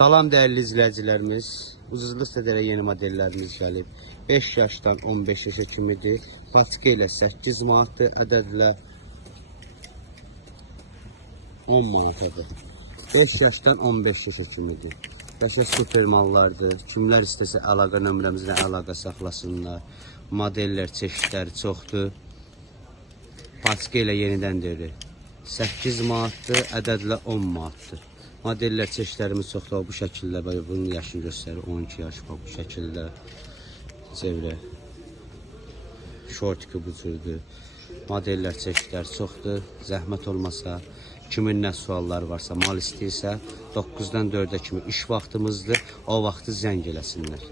Salam değerli izleyicilerimiz, Uzuzlu sitələrə yeni modellerimiz gəlib. 5 yaşdan 15 yaşa kimidir. Patika ilə 8 manatdır, ədədlə 10 manatadır. 5 yaşdan 15 yaşa kimidir. Bəşə super mallardır. Kimlər istəsə əlaqə nömrəmizlə əlaqə saxlasınlar. Modeller çeşidləri çoxdur. Patika ilə yenidən deyir. 8 manatdır, ədədlə 10 manatdır. Modeller çeşitlərimiz çoxdur. Bu şəkildə bunun yaşını göstərir. 12 yaş bu şəkildə. Çevrə. Şortiki bu cürdür. Modeller çeşitlər çoxdur. Zəhmət olmasa, kimin nə sualları varsa, mal istəyirsə 9-dan 4-ə kimi iş vaxtımızdır. O vaxtı zəng eləsinlər.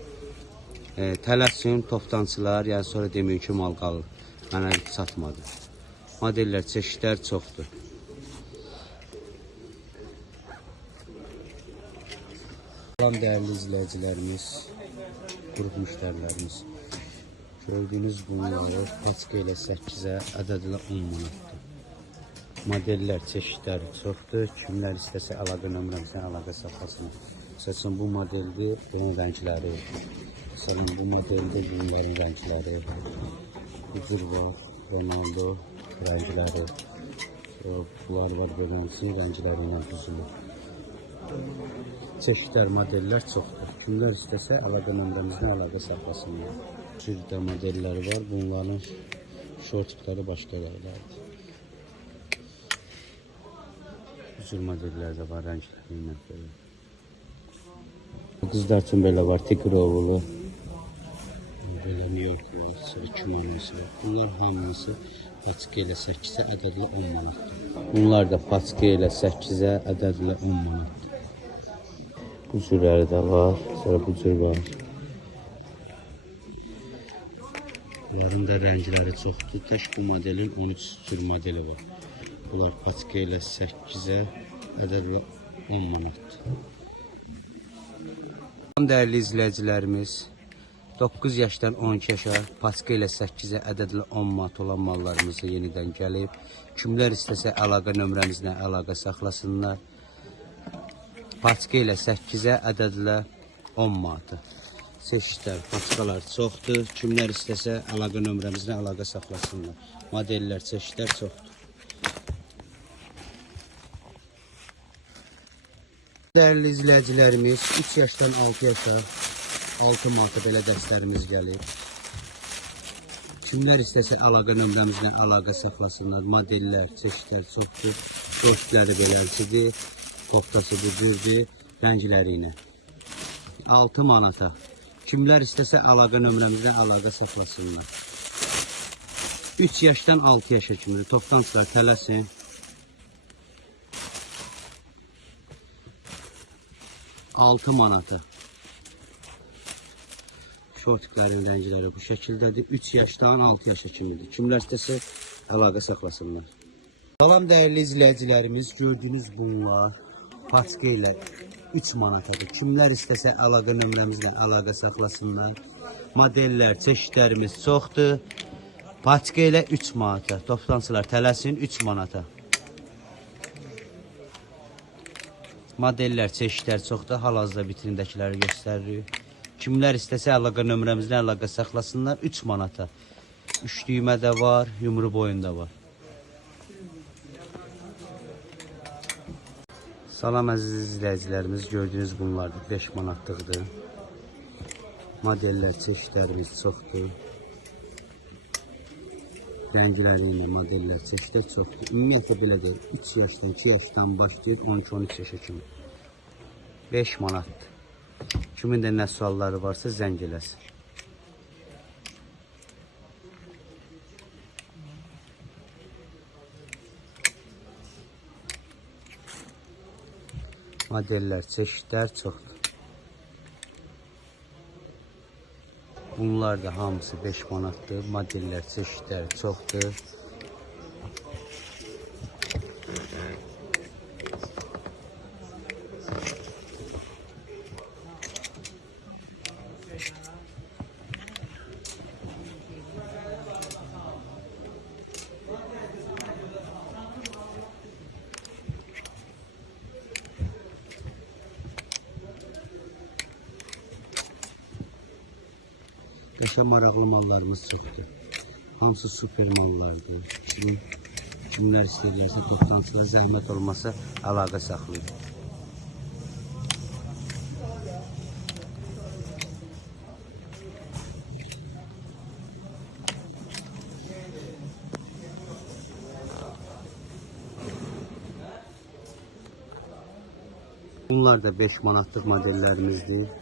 Tələsin toptancılar, yəni sonra deməyin ki, mal qalır. Mənə çatmadı. Modeller çeşitlər çoxdur. Salam değerli izleyicilerimiz, grup müşterilerimiz. Gördüğünüz bunları patika ile 8'e ədədlə 10 manatdır. Modeller çeşitləri çoxdur. Kimlər istəsə əlaqə nömrəmizlə əlaqə saxlasın. Məsələn bu modeldir, bunun rəngləri. Məsələn bu modeldir, bunların rəngləri. Bu cür var, Ronaldo rəngləri. Bunlar var, Beyoncé rəngləri ilə düzülür. Çeşitler, modeller çoxdur. Kimlər istəsə əlaqə nömrəmizlə əlaqə saxlasınlar. Cürdə modelləri var. Bunların şortikləri başqa rənglərdir. Bu cür modellər də var, rəngləri ilə belə. Qızlar üçün belə var, tigrovulu. Belə New York var, 2000'si var. Bunlar hamısı patika ilə 8'ə ədədlə 10 manatdır. Bunlar da patika ilə 8'ə ədədlə 10 manatdır. Bu cürləri də var, sonra bu cür var. Bunların da rəngləri çoxdur. Tək bu modelin 13 cür modeli var. Bunlar patika ilə 8'ə ədədlə 10 manatdır. Değerli izleyicilerimiz, 9 yaşdan 12 yaşa patika ilə 8'ə ədədlə 10 manat olan mallarımız yenidən gəlib. Kimlər istəsə əlaqə nömrəmizlə əlaqə saxlasınlar. Patika ilə 8'ə ədədlə 10 manatı. Çeşitlər, patikalar çoxdur. Kimlər istəsə əlaqə nömrəmizlə əlaqə saxlasınlar. Modeller, çeşitlər çoxdur. Değerli izleyicilerimiz, 3 yaşdan 6 yaşa 6 manata belə dəstlərimiz gəlir. Kimlər istəsə əlaqə nömrəmizlə əlaqə saxlasınlar. Modeller, çeşitlər çoxdur. Şortları belənsidir. Koftası bu cürdür, rəngləri ilə 6 manata. Kimlər istəsə əlaqə nömrəmizdən əlaqə saxlasınlar. 3 yaşdan 6 yaşa kimi toptancılar tələsin. Altı manata. Şortiklərin rəngləri bu şəkildədir. 3 yaşdan 6 yaşa kimidir. Kimlər istəsə əlaqə saxlasınlar. Salam değerli izleyicilerimiz, gördüğünüz bunlar patika ilə 3 manatadır. Kimlər istəsə əlaqə nömrəmizlə əlaqə saxlasınlar. Modeller, çeşitlərimiz çoxdur. Patika ilə 3 manata. Toptancılar tələsin 3 manata. Modeller, çeşitlər çoxdur. Hal-hazırda vitrindəkiləri göstəririk. Kimlər istəsə əlaqə nömrəmizlə əlaqə saxlasınlar 3 manata. 3 düymə də var, yumru boyunda var. Salam əziz izləyicilərimiz, gördüğünüz bunlardır, 5 manatlıqdır. Modeller, çeşitlərimiz çoxdur. Rəngləri ilə modeller, çeşitlər çoxdur. Ümumiyyətlə belədir, 3 yaşdan, 2 yaşdan başlayıb 12-13 yaşa kimi. 5 manatdır. Kimin də nə sualları varsa zəng eləsin. Modeller, çeşitlər çoxdur. Bunlar da hamısı 5 manatdır. Modeller, çeşitlər çoxdur. Alışverişə maraqlı mallarımız çoxdur. Hamısı super mallardır. Kimlər istəyirlərsə toplantılar zəhmət olmasa əlaqə saxlayın. Bunlar da 5 manatlıq modellərimizdir.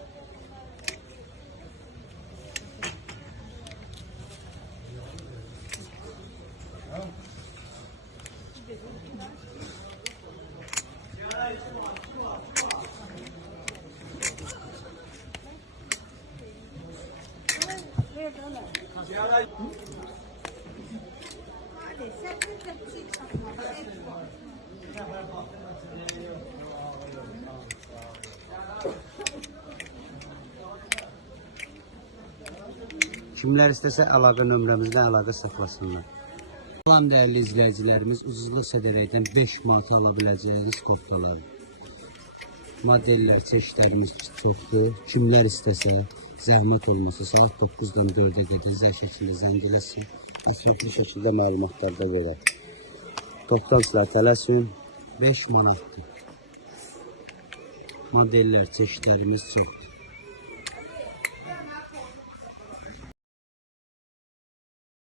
Kimlər istəsə əlaqə nömrəmizdən əlaqə saxlasınlar. Salam dəyərli izləyicilərimiz, ucuzluq sədərəkdən 5 manata ala biləcəyiniz koddalar. Modellər, çeşidlərimiz çoxdur. Kimlər istəsə, zəhmət olmasa saat 9-dan 4-ə qədər zəng şəkildə zəng eləsin. Ətraflı şəkildə məlumatlarda verək. Toplantılar tələsin, 5 manatdır. Modellər, çeşidlərimiz çoxdur.